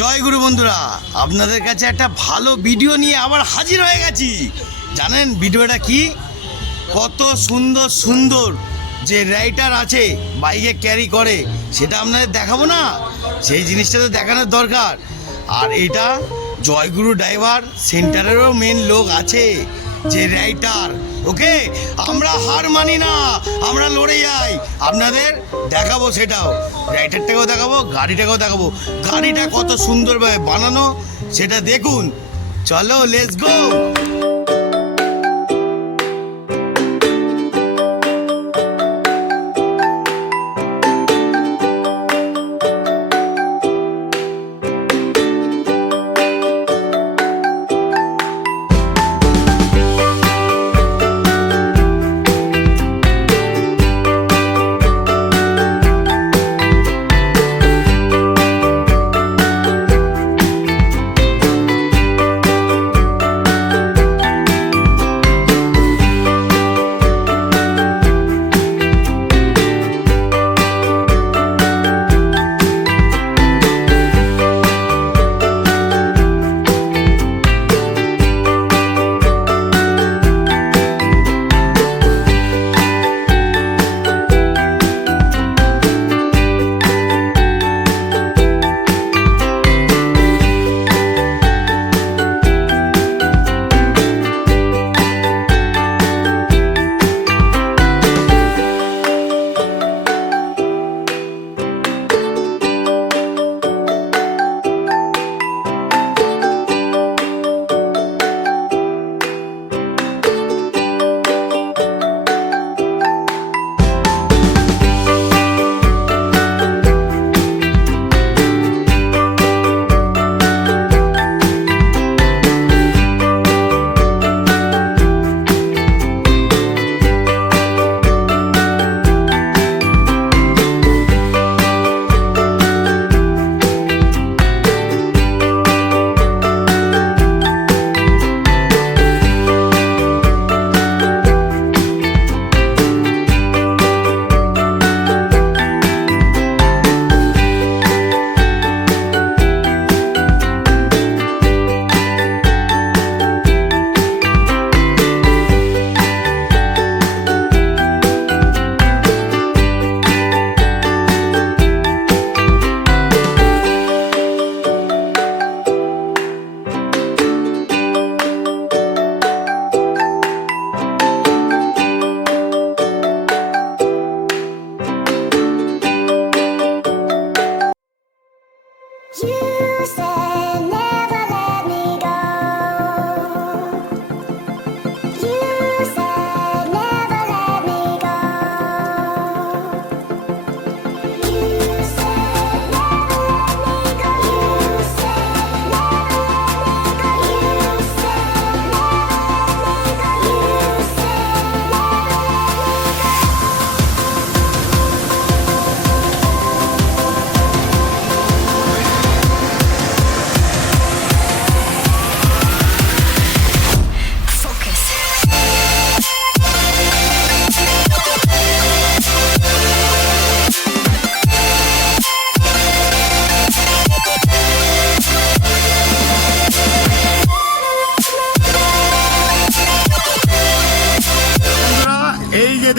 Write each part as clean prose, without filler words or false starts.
জয় গুরু বন্ধুরা, আপনাদের কাছে একটা ভালো ভিডিও নিয়ে আবার হাজির হয়ে গেছি। জানেন ভিডিওটা কি? কত সুন্দর সুন্দর যে রাইডার আছে বাইকে ক্যারি করে সেটা আপনাদের দেখাবো না? সেই জিনিসটা তো দেখানোর দরকার। আর এটা জয়গুরু ড্রাইভার সেন্টারেরও মেন লোক আছে যে রাইডার। ওকে, আমরা হার মানি না, আমরা লড়ে যাই। আপনাদের দেখাবো, সেটাও রাইডারটাকেও দেখাবো, গাড়িটাকেও দেখাবো। গাড়িটা কত সুন্দরভাবে বানানো সেটা দেখুন। চলো, লেটস গো।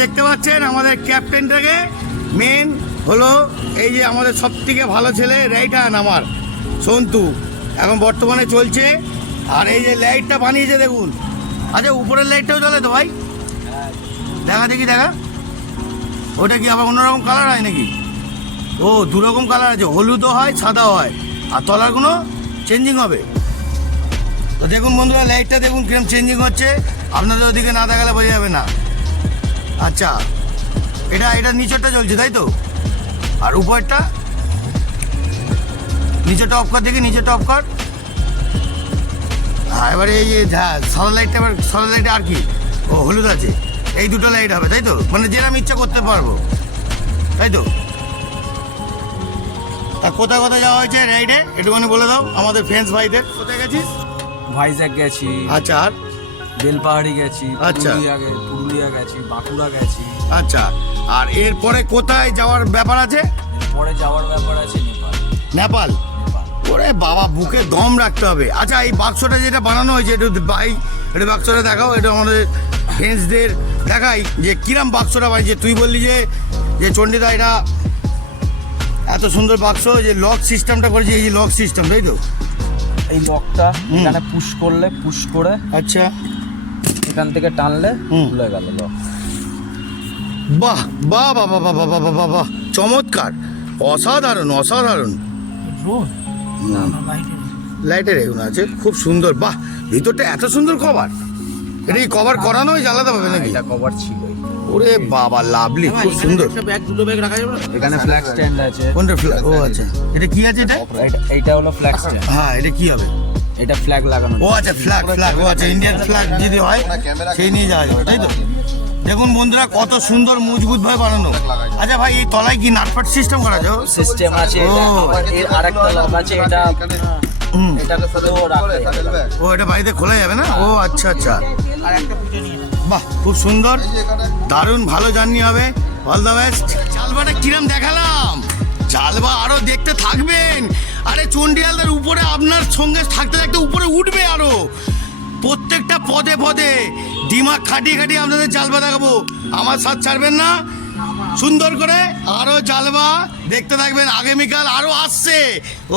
দেখতে পাচ্ছেন আমাদের ক্যাপ্টেনটাকে, মেন হলো এই যে আমাদের সব থেকে ভালো ছেলে রাইটার আমার সন্তু, এখন বর্তমানে চলছে। আর এই যে লাইটটা বানিয়েছে দেখুন। আচ্ছা, উপরের লাইটটাও জ্বলে তো ভাই? দেখা দেখি, দেখা। ওটা কি আবার অন্যরকম কালার হয় নাকি? ও, দুরকম কালার আছে, হলুদও হয় সাদাও হয়, আর তলারগুলো চেঞ্জিং হবে। তো দেখুন বন্ধুরা, লাইটটা দেখুন কিরকম চেঞ্জিং হচ্ছে। আপনাদের ওদিকে না দেখালে বোঝা যাবে না। আচ্ছা, এটা নিচেরটা জ্বলছে তাই তো? আর উপরটা? নিচেরটা অফ কর দেখি, নিচেরটা অফ কর। হ্যাঁ, এবারে এই যে সাদা লাইটটা, এবার সাদা লাইটে আর কি? ও, হলুদ আছে। এই দুটো লাইট হবে তাই তো? মানে যেরকম ইচ্ছা করতে পারবো তাই তো? তা কোথায় কোথায় যাওয়া হয়েছে রাইডে একটুখানি বলে দাও আমাদের ফ্রেন্ডস ভাইদের। কোথায় গেছিস? ভাইজ্যাক গেছি। আচ্ছা, আর বেলপাহাড়ি গেছি। আচ্ছা, পুরুলিয়া গেছি, বাঁকুড়া গেছি। আচ্ছা, আর এরপরে কোথায় যাওয়ার ব্যাপার আছে? পরে যাওয়ার ব্যাপার আছে নেপাল। নেপাল? ওরে বাবা, বুকে দম রাখতে হবে। আচ্ছা, এই বাক্সটা যেটা বানানো হয়েছে একটু ভাই, এটা বাক্সটা দেখাও, এটা আমাদের ফ্রেন্ডসদের দেখাই যে কিরাম বাক্সটা বানিয়েছে। তুই বললি যে চণ্ডীদা এটা এত সুন্দর বাক্স, যে লক সিস্টেমটা করেছে, এই যে লক সিস্টেম, তাই তো? এই লকটা এখানে পুশ করলে, পুশ করে আচ্ছা, এখান থেকে টানলে খুলে গেল লক। বাহ বাহ বাহ বাহ বাহ বাহ বাহ বাহ বাহ, চমৎকার, অসাধারণ অসাধারণ। লাইটের এগুলো আছে, খুব সুন্দর। বাহ, ভিতরটা এত সুন্দর কভার। এটা কি কভার করানো হয়েছে আলাদাভাবে নাকি? এটা কভার ছিল। ওরে বাবা, লাভলি, খুব সুন্দর। এখানে ফ্ল্যাগ স্ট্যান্ড আছে। কোনটা ফ্ল্যাগ? ও আচ্ছা, এটা কি আছে এটা? এইটা হলো ফ্ল্যাগ স্ট্যান্ড। হ্যাঁ, এটা কি হবে? এটা ফ্ল্যাগ লাগানো। ও আচ্ছা, ফ্ল্যাগ, ও আচ্ছা, ইন্ডিয়ান ফ্ল্যাগ যদি হয় সেই নিয়ে যাওয়া যাবে, তাই তো? দেখুন বন্ধুরা, কত সুন্দর মজবুত ভাবে বানানো। আচ্ছা ভাই, এই তলায় কি নাটপাট সিস্টেম করা আছে? সিস্টেম আছে। ও। এর আরেকটা লক আছে, এটা এটা তো রাখা যাবে। ও, এটা বাড়িতে খোলা যাবে না? ও আচ্ছা আচ্ছা, বাহ, খুব সুন্দর, দারুণ, ভালো জার্নি হবে, অল দ্য বেস্ট। জালবাটা কিরম দেখালাম, জালবা আরো দেখতে থাকবেন। আরে চণ্ডীদার উপরে আপনার সঙ্গে থাকতে থাকতে উপরে উঠবে আরো, প্রত্যেকটা পদে পদে দিমাগ খাটিয়ে খাটিয়ে আপনাদের জালবা দেখাবো। আমার সাথ ছাড়বেন না, সুন্দর করে আরো জালবা দেখতে থাকবেন। আগামীকাল আরো আসছে।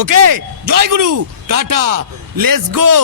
ওকে, জয় গুরু, টাটা, লেটস গো।